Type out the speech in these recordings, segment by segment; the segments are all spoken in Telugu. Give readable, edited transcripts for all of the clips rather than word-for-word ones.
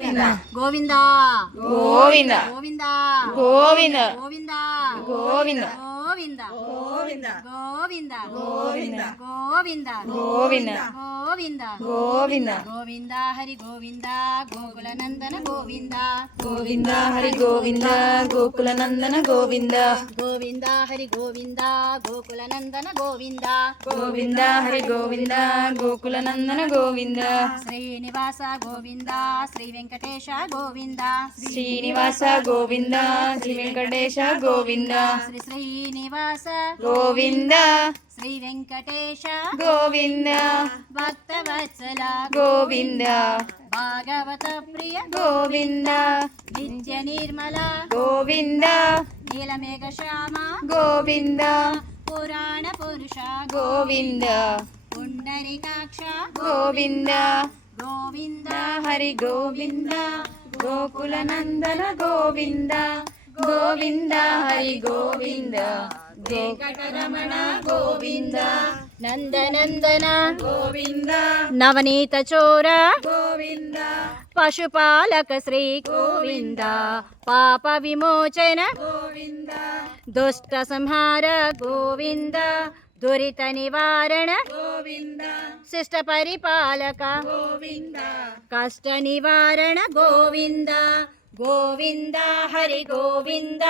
గోవింద గోవింద గోవింద గోవింద గోవింద గోవింద గోవింద గోవింద గోవింద గోవింద గోవింద గోవింద గోవింద గోవింద గోవింద హరి గోవింద గోకుల నందన గోవింద గోవింద హరి గోవింద గోకుల నందన గోవింద గోవింద హరి గోవింద గోకుల నందన గోవింద గోవింద హరి గోవింద గోకుల నందన గోవింద శ్రీనివాస గోవింద శ్రీ వెంకటేశ గోవింద శ్రీనివాస గోవింద శ్రీ వెంకటేశ గోవింద శ్రీ శ్రీనివాస గోవింద శ్రీ వెంకటేశ గోవింద భక్తవత్సల గోవింద భాగవత ప్రియ గోవింద నిత్య నిర్మల గోవింద నీలమేఘ శ్యామ గోవింద పురాణ పురుష గోవింద పుండరీకాక్ష గోవింద గోవింద హరి గోవింద గోకుల నందన గోవింద గోవింద హరి గోవింద వెంకటరమణ గోవింద నందనందన గోవింద నవనీత చోర గోవింద పశుపాలక శ్రీ గోవింద పాప విమోచన గోవింద దుష్ట సంహార గోవింద దురిత నివారణ గోవింద శిష్ట పరిపాలక గోవింద కష్ట నివారణ గోవింద గోవింద హరి గోవింద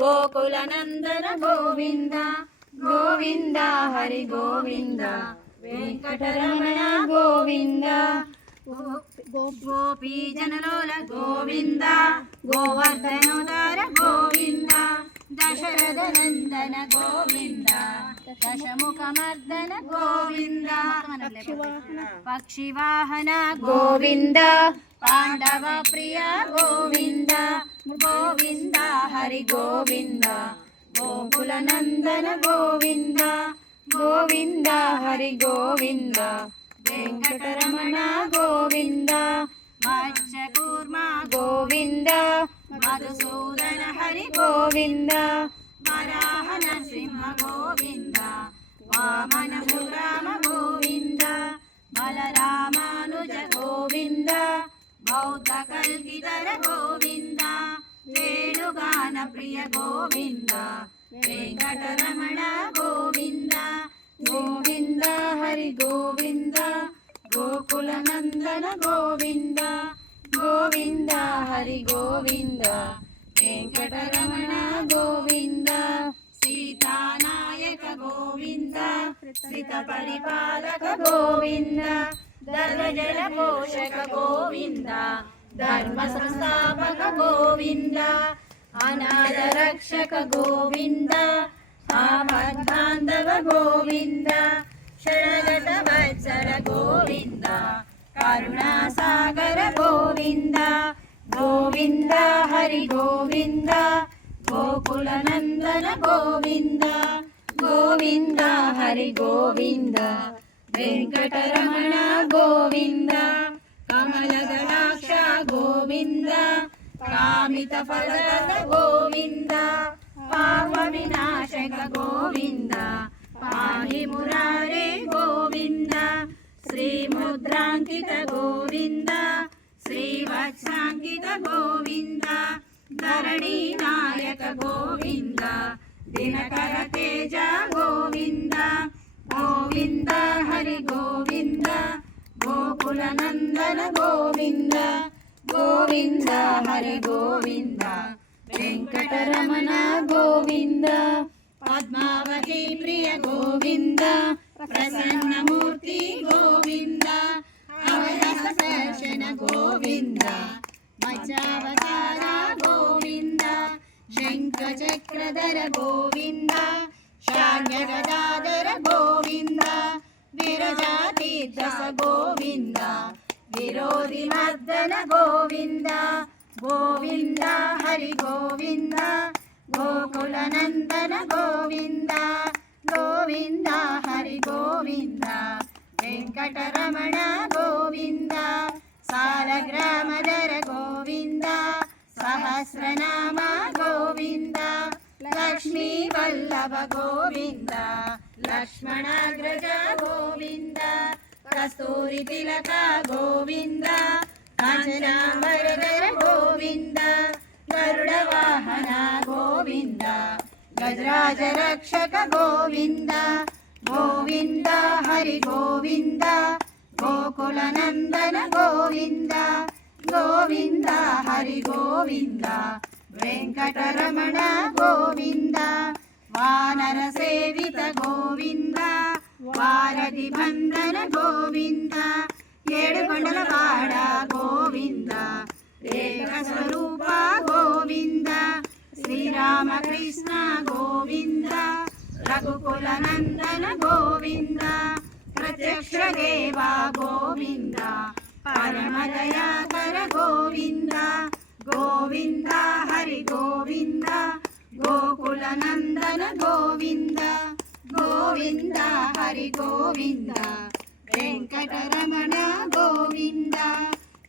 గోకుల నందన గోవింద గోవింద హరి గోవింద వెంకటరమణ గోవింద గోపీ జనలోల గోవింద గోవర్ధనోదార గోవింద దశరథ నందన గోవింద దశముఖమర్దన గోవింద పక్షివాహన గోవింద పాండవ ప్రియ గోవింద గోవింద హరి గోవింద గోకుల నందన గోవింద గోవింద హరి గోవింద వెంకటరమణ గోవింద మత్స్యకూర్మ గోవింద మధుసూదన హరి గోవింద వరాహ నరసింహ గోవింద వామన రామ గోవింద బలరామానుజ గోవింద బౌద్ధ కల్కిధర గోవింద వేణుగాన ప్రియ గోవింద వెంకటరమణ గోవింద గోవింద హరి గోవింద గోకుల నందన గోవింద గోవింద హరి గోవింద వెంకటరమణ గోవింద సీతానాయక గోవింద శ్రిత పరిపాలక గోవింద ధర్మజల పోషక గోవింద ధర్మ సంస్థాపక గోవింద అనాథ రక్షక గోవింద ఆపద్బాంధవ గోవింద శరణగత వత్సల గోవింద కరుణాసాగర గోవింద గోవింద హరి గోవింద గోకుల నందన గోవింద గోవింద హరి గోవింద వెంకటరమణ గోవింద కమలదళాక్ష గోవింద కామిత ఫలద గోవింద పాప వినాశక గోవింద పాహి మురారే గోవింద శ్రీ ముద్రాంకిత గోవింద శ్రీవత్సాంకిత గోవింద ధరణీ నాయక గోవింద దినకర తేజ గోవింద గోవింద హరి గోవింద గోకుల నందన గోవింద గోవింద హరి గోవింద వెంకటరమణ గోవింద పద్మావతి ప్రియ గోవింద ప్రసన్నమూర్తి గోవింద అవయసర్శన గోవింద మత్స్యావతార గోవింద శంఖ చక్రధర గోవింద శాన్య గదాధర గోవింద విరజాతీర్థ గోవింద విరోధి మర్దన గోవింద గోవింద హరి గోవింద గోకుల నందన గోవింద గోవింద హరి గోవింద వెంకటరమణ గోవింద సాలగ్రామధర గోవింద సహస్రనామ గోవింద లక్ష్మీ వల్లభ గోవింద లక్ష్మణాగ్రజ గోవింద కస్తూరి తిలక గోవింద काञ्चनाम्बरधर गोविन्द गरुडवाहन गोविन्द गजराज रक्षक गोविन्द गोविन्द हरि गोविन्द गोकुलनन्दन गोविन्द गोविन्द हरि गोविन्द वेङ्कटरमण गोविन्द वानर सेवित गोविन्द वारधि बन्धन गोविन्द येडुगొండలవాడ गोविन्द एकस्वरूप गोविन्द श्रीरामकृष्ण गोविन्द रघुकुलनन्दन गोविन्द प्रत्यक्ष देव गोविन्द परमदयाकर गोविन्द गोविन्द हरि गोविन्द गोकुलनन्दन गोविन्द गोविन्द हरि गोविन्द वेङ्कटरमण गोविन्द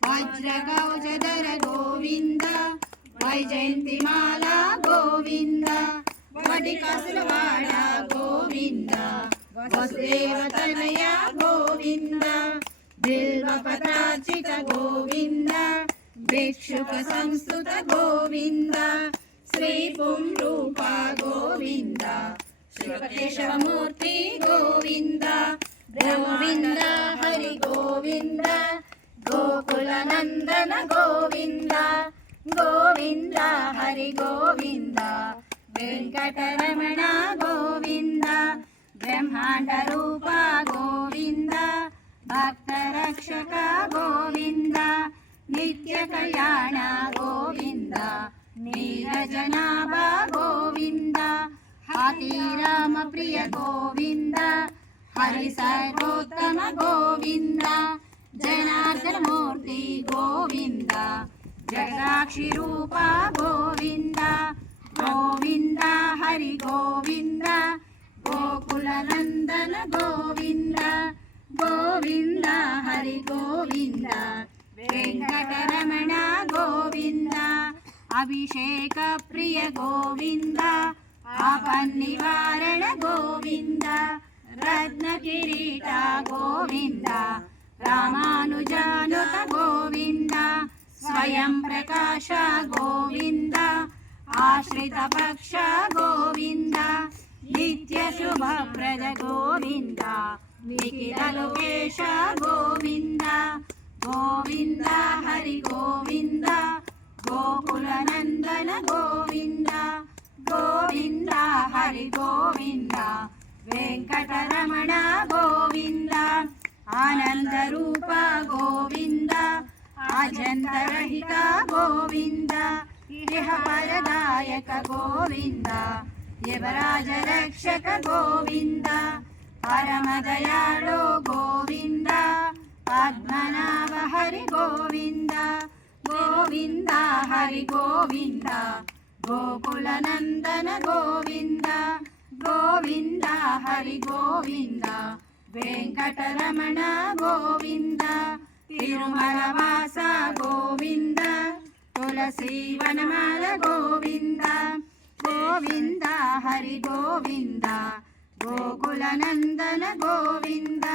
वज्रकवचधर गोविन्द वैजयन्तिमाला गोविन्द वडिकसुलवाड गोविन्द वसुदेवतनय गोविन्द बिल्वपत्रार्चित गोविन्द भिक्षुक संस्तुत गोविन्द श्रीपुंरूप गोविन्द शिवकेशवमूर्ति गोविन्द गोविन्द हरि गोविन्द गोकुलनन्दन गोविन्द गोविन्द हरि गोविन्द वेङ्कटरमण गोविन्द ब्रह्माण्डरूप गोविन्द भक्तरक्षक गोविन्द नित्यकल्याण गोविन्द नीरजनाभ गोविन्द हातीरामप्रिय गोविन्द हरिसर्वोत्तम गोविन्द जनार्दनमूर्ति गोविन्द जगदाक्षिरूप गोविन्द गोविन्द हरि गोविन्द गोकुलनन्दन गोविन्द गोविन्द हरि गोविन्द वेङ्कटरमण गोविन्द अभिषेक प्रिय गोविन्द आपन्निवारण गोविन्द रत्नकिरीट गोविन्द रामानुजानुत गोविन्द स्वयं प्रकाश गोविन्द आश्रितपक्ष गोविन्द नित्यशुभप्रद गोविन्द निखिललोकेश गोविन्द गोविन्द हरि गोविन्द गोकुलनन्दन गोविन्द गोविन्द हरि गोविन्द वेङ्कटरमण गोविन्द आनन्दरूप गोविन्द अजन्तरहित गोविन्द इहपरदायक गोविन्द यवराज रक्षक गोविन्द परमदयाळु गोविन्द पद्मनाभ हरि गोविन्द गोविन्द हरि गोविन्द गोकुलनन्दन गोविन्द गोविन्द हरि गोविन्द वेङ्कटरमण गोविन्द तिरुमलवास गोविन्द तुलसीवनमाल गोविन्द गोविन्द हरि गोविन्द गोकुलनन्दन गोविन्द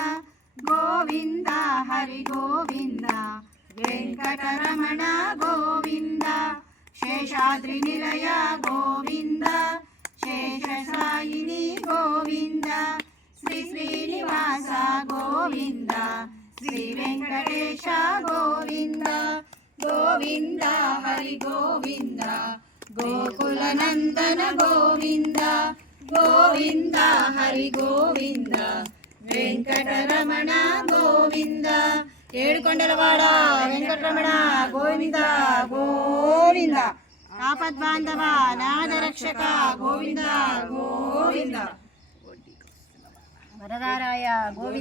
गोविन्द हरि गोविन्द वेङ्कटरमण गोविन्द शेषाद्रिनिलय गोविन्द शेषशायिनी गोविन्द श्री श्रीनिवास गोविन्द श्री वेङ्कटेश गोविन्द गोविन्द हरि गोविन्द गोकुलनन्दन गोविन्द गोविन्द हरि गोविन्द वेङ्कटरमण गोविन्द ఏడుకొండలవాడ వెంకటరమణ గోవింద గోవింద ఆపద్బాంధవ నాదరక్షక గోవింద గోవింద వరదారాయ గోవింద